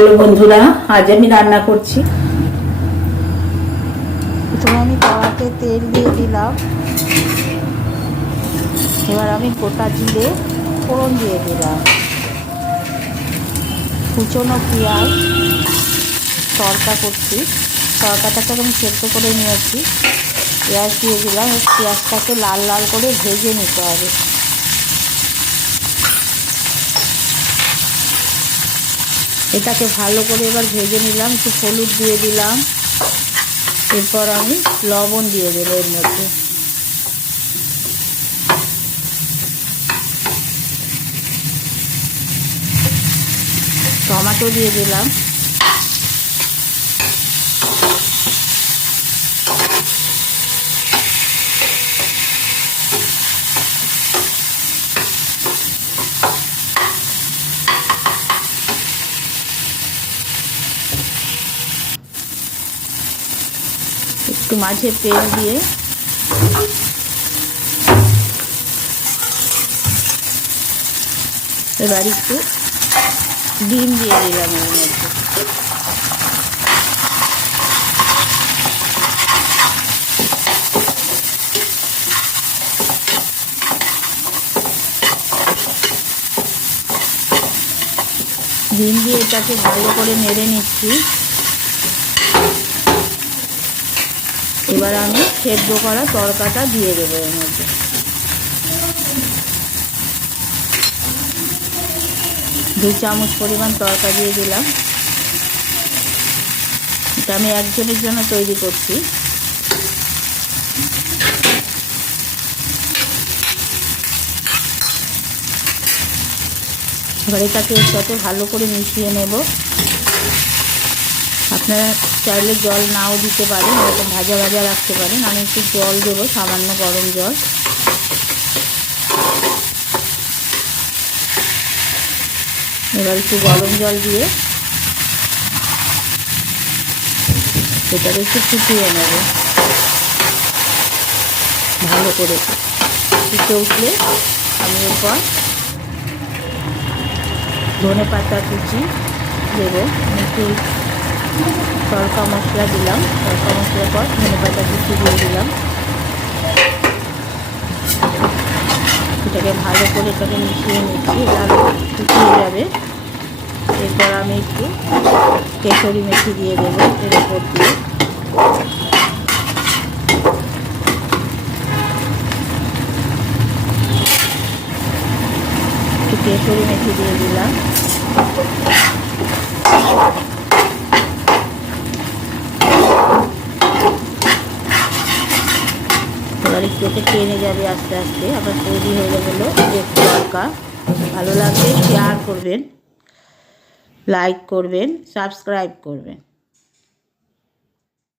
Hello বন্ধুরা, আজ আমি রান্না করছি। প্রথমে আমি কড়াতে তেল দিয়ে দিলাম। এবার আমি গোটা জিরে ফোড়ন দিয়ে দিলাম, কুচনো পেঁয়াজ। তড়কা করছি, তড়কাটাকে আমি সেদ্ধ করে নিয়েছি। পেঁয়াজ দিয়ে দিলাম, পেঁয়াজটাকে লাল লাল করে ভেজে নিতে হবে। এটাকে ভালো করে এবার ভেজে নিলাম, একটু হলুদ দিয়ে দিলাম, এরপর আমি লবণ দিয়ে দেবো এর মধ্যে। টমেটো দিয়ে দিলাম, একটু মাঝে তেল দিয়ে এবার একটু ডিম দিয়ে দিলাম এর মধ্যে। ডিম দিয়ে এটাকে ভালো করে নেড়ে নিচ্ছি। এবার আমি সেদ্ধ করা তড়কাটা দিয়ে দেবো এর মধ্যে। দু চামচ পরিমাণ তড়কা দিয়ে দিলাম। এটা আমি একজনের জন্য তৈরি করছি। এবার এটাকে এর সাথে ভালো করে মিশিয়ে নেব। আপনারা চাইলে জল নাও দিতে পারেন, এরকম ভাজা ভাজা রাখতে পারেন। আমি একটু জল দেবো, সামান্য গরম জল। এবার একটু গরম জল দিয়ে এটাকে একটু ফুটিয়ে নেব ভালো করে। ফুটে উঠলে আমি এরপর ধনে পাতা কুচি দেবো। একটু তড়কা মশলা দিলাম, তড়কা মশলার পর ধনে পাতা কুচি দিয়ে দিলাম। এটাকে ভালো করে এটাকে মিশিয়ে নিচ্ছি, আরও শুকিয়ে যাবে। এরপর আমি একটু কেশরি মেথি দিয়ে দেবো এর উপর দিয়ে। একটু কেশরি মেথি দিয়ে দিলাম। এবার একটু ওকে টেনে যাবে আস্তে আস্তে। আবার তৈরি হয়ে গেলো যে তড়কা। ভালো লাগলে শেয়ার করবেন, লাইক করবেন, সাবস্ক্রাইব করবেন।